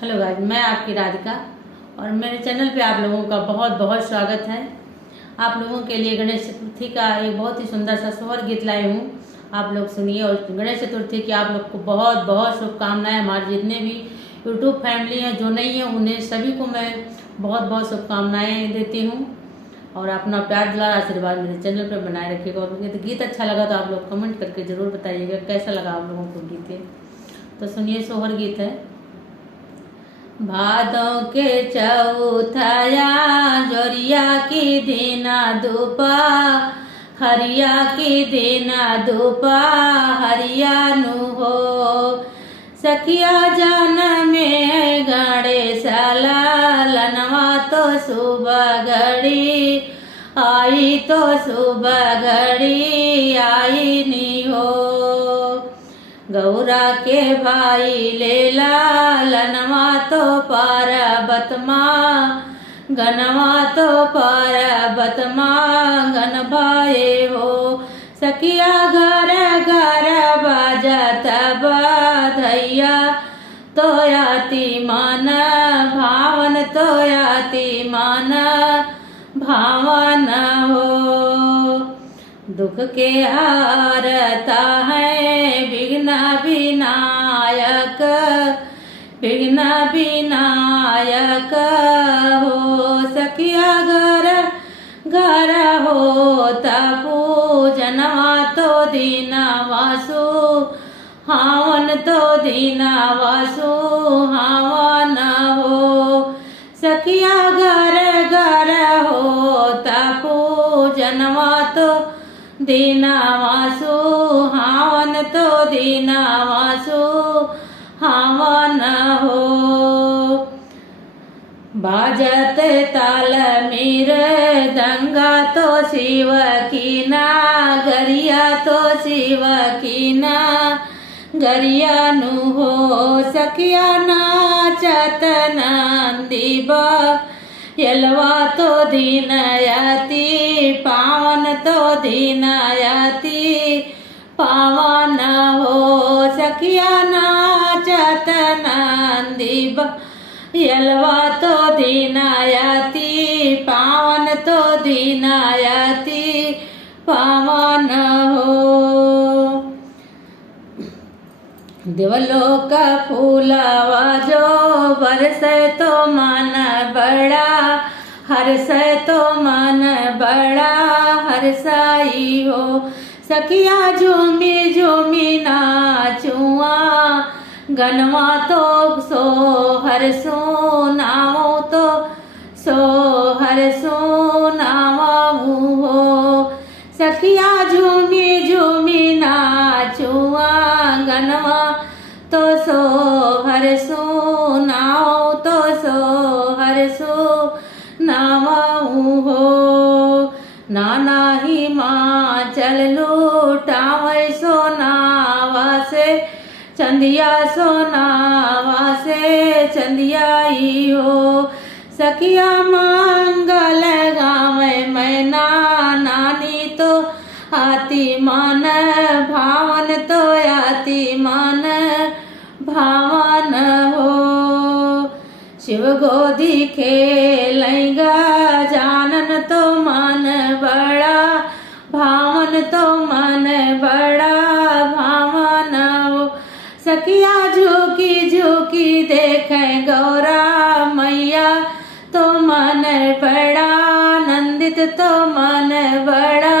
Hello guys, मैं आपकी राधिका और मेरे चैनल पे आप लोगों का बहुत बहुत स्वागत है। आप लोगों के लिए गणेश चतुर्थी का एक बहुत ही सुंदर सा सोहर गीत लाई हूँ। आप लोग सुनिए और गणेश चतुर्थी की आप लोग को बहुत बहुत शुभकामनाएं। हमारे जितने भी यूट्यूब फैमिली हैं जो नहीं है उन्हें सभी को मैं बहुत बहुत शुभकामनाएं देती हूँ। और अपना प्यार दुलार आशीर्वाद मेरे चैनल पर बनाए रखिएगा। और मुझे गीत अच्छा लगा तो आप लोग कमेंट करके ज़रूर बताइएगा कैसा लगा आप लोगों को गीत है। तो सुनिए, सोहर गीत है। भादों के चौथया जोरिया की दीना धूपा हरिया की दीना धूपा हरिया नु हो सखिया जान में गणेश लनवा तो सुबह घड़ी आई तो सुबह घड़ी आई नी हो गौरा के भाई लेला लनवा तो पार्वत माँ गनवा तो पार्वत माँ गन भाई हो सखिया घर घर बजत बधैया तो याति मन भावन तो याति मन भावन हो दुख के हारता है विघ्न विनायक विघ्न विनायक हो सखिया घर घर हो पूजनवा तो दीना वासु हावन तो दीना वासु हावन हो सखिया घर घर हो पूजनवा तो दीना वासु हावन तो दीना वासु हावन हो बाजत ताल मीर दंगा तो शिव की ना गरिया तो शिव की ना गरिया नु हो सखिया नाचत नंदी यलवा तो दीनयति पावन तो दीनयति पावन हो सखिया नाचत नंदी यलवा तो दीनयति पावन तो दीनयति पावन हो देवलोक फूलवा जो बरस तो मन बड़ा हर्ष तो मन बड़ा हर्षाई हो सखिया झूमी झूमी नाचुआ गनवा तो सो हरसो नाओ तो सो हरसो नाऊ हो सखिया झूमी झूमी नाचुआ गनवा तो सो हरसो नाओ तो सो हरसो नाऊ हो नाना ही माँ चल लूटावे सोनावा से चंदिया सोनावा से चंदियाई हो सखिया मंगल गावे मैना नानी तो आती मन भावन तो आती मन भावन हो शिव गोदी खेलेगा जानन तो मन बड़ा भावन तो मन बड़ा भावन हो सखिया झुकी झुकी देखे गौरा मैया तो मन बड़ा नंदित तो मन बड़ा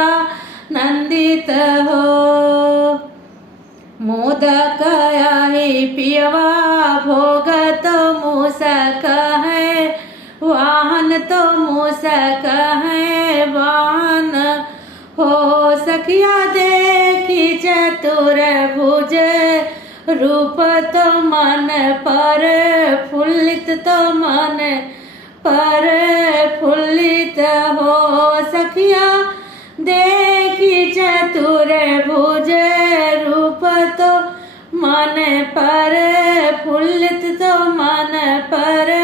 नंदित हो मोदक आई पियवा भोग तो मूसक है वाहन तो मूसक है वाहन हो सखिया देखी चतुर भुज रूप तो मन पर फुल्लित तो मन पर फुल्लित हो सखिया देखी चतुर भुज रूप तो मन पर फुल्लित तो मन पर